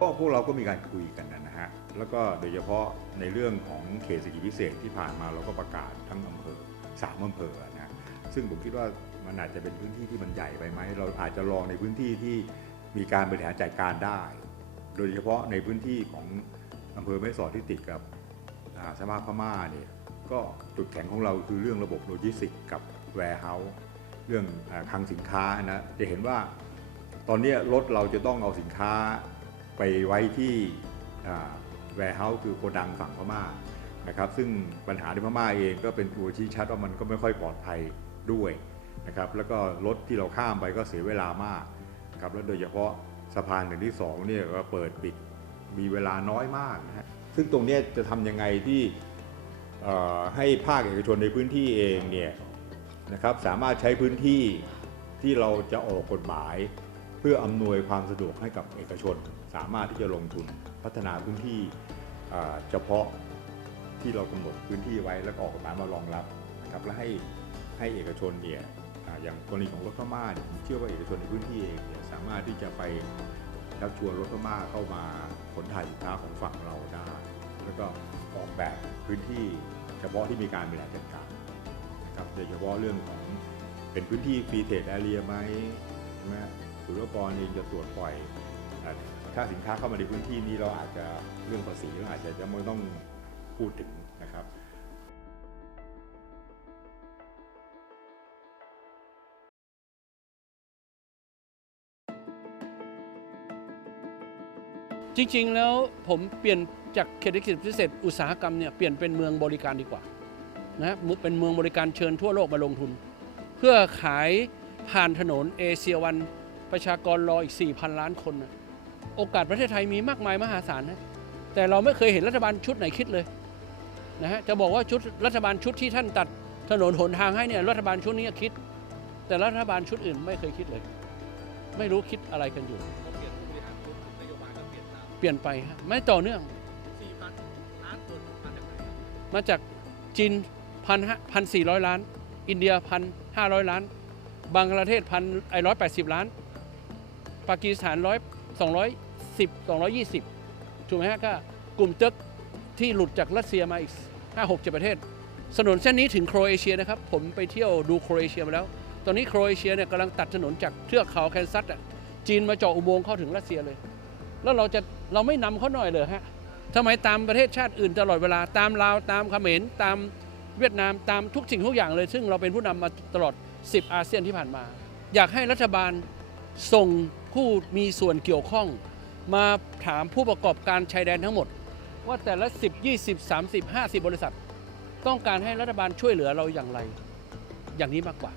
ก็พวกเราก็มีการคุยกันนะฮะ แล้วก็โดยเฉพาะในเรื่องของเขตเศรษฐกิจพิเศษที่ผ่านมาเราก็ประกาศทั้งอำเภอสามอำเภอนะซึ่งผมคิดว่ามันอาจจะเป็นพื้นที่ที่มันใหญ่ไปไหมเราอาจจะลองในพื้นที่ที่มีการบริหารจัดการได้ โดยเฉพาะในพื้นที่ของอำเภอแม่สอดที่ติดกับอ่าสมาพม่าเนี่ยก็จุดแข็งของเราคือเรื่องระบบโลจิสติกส์กับแวร์เฮาส์เรื่องคลังสินค้านะจะเห็นว่าตอนนี้รถเราจะต้องเอาสินค้า ไปไว้ที่แวร์เฮาส์คือโกดังฝั่งพม่านะครับซึ่งปัญหาในพม่าเองก็เป็นตัวชี้ชัดว่ามันก็ไม่ค่อยปลอดภัยด้วยนะครับแล้วก็รถที่เราข้ามไปก็เสียเวลามากนะครับแล้วโดยเฉพาะสะพานหนึ่งที่สองเนี่ยก็เปิดปิดมีเวลาน้อยมากนะฮะซึ่งตรงนี้จะทำยังไงที่ให้ภาคเอกชนในพื้นที่เองเนี่ยนะครับสามารถใช้พื้นที่ที่เราจะออกกฎหมาย เพื่ออำนวยความสะดวกให้กับเอกชน สามารถที่จะลงทุนพัฒนาพื้นที่เฉพาะที่เรากำหนดพื้นที่ไว้แล้วก็ออกกฎหมายมารองรับนะครับและให้ให้เอกชนเนี่ยอ่าอย่างกรณีของรถพม่าเนี่ยผมเชื่อว่าเอกชนในพื้นที่เองเนี่ยสามารถที่จะไปชักชวนรถพม่าเข้ามาขนถ่ายสินค้าของฝั่งเราได้แล้วก็ออกแบบพื้นที่เฉพาะที่มีการบริหารจัดการนะครับโดยเฉพาะเรื่องของเป็นพื้นที่ฟรีเทรดแอเรียไหมใช่ไหม ศุลกากรเองจะตรวจปล่อยถ้าสินค้าเข้ามาในพื้นที่นี้เราอาจจะเรื่องภาษีเราอาจจะยังไม่ต้องพูดถึงนะครับจริงๆ แล้วผมเปลี่ยนจากเศรษฐกิจพิเศษอุตสาหกรรมเนี่ยเปลี่ยนเป็นเมืองบริการดีกว่านะมุเป็นเมืองบริการเชิญทั่วโลกมาลงทุน เพื่อขายผ่านถนนเอเชียวัน ประชากรรออีก 4,000 ล้านคนนะโอกาสประเทศไทยมีมากมายมหาศาลนะแต่เราไม่เคยเห็นรัฐบาลชุดไหนคิดเลยนะฮะจะบอกว่าชุดรัฐบาลชุดที่ท่านตัดถนนหนทางให้เนี่ยรัฐบาลชุดนี้คิด แต่รัฐบาลชุดอื่นไม่เคยคิดเลย ไม่รู้คิดอะไรกันอยู่ เปลี่ยนผู้บริหารชุดนโยบไปฮะไม่ต่อเนื่อง4,000ล้านคนมาจากไหนมาจากจีนพันพันสี่ร้อยล้าน อินเดียพันห้าร้อยล้านบังกลาเทศพันไอร้อยแปดสิบล้าน ปากีสถานร้อยสองร้อยสิบสองร้อยยี่สิบถูกไหมฮะก็กลุ่มเตึกที่หลุดจากรัสเซียมาอีกห้าหกเจ็ดประเทศถนนเส้นนี้ถึงโครเอเชียนะครับ ผมไปเที่ยวดูโครเอเชียมาแล้ว ตอนนี้โครเอเชียเนี่ยกำลังตัดถนนจากเทือกเขาแคนซัสอะจีนมาเจาะอุโมงค์เข้าถึงรัสเซียเลย แล้วเราจะเราไม่นำเขาหน่อยเลยฮะทำไมตามประเทศชาติอื่นตลอดเวลาตามลาวตามเขมรตามเวียดนามตามทุกสิ่งทุกอย่างเลย ซึ่งเราเป็นผู้นำมาตลอด 10 อาเซียนที่ผ่านมา อยากให้รัฐบาลส่ง ผู้มีส่วนเกี่ยวข้อง มาถามผู้ประกอบการชายแดนทั้งหมด ว่าแต่ละ 10 20 30 50 บริษัท ต้องการให้รัฐบาลช่วยเหลือเราอย่างไร อย่างนี้มากกว่า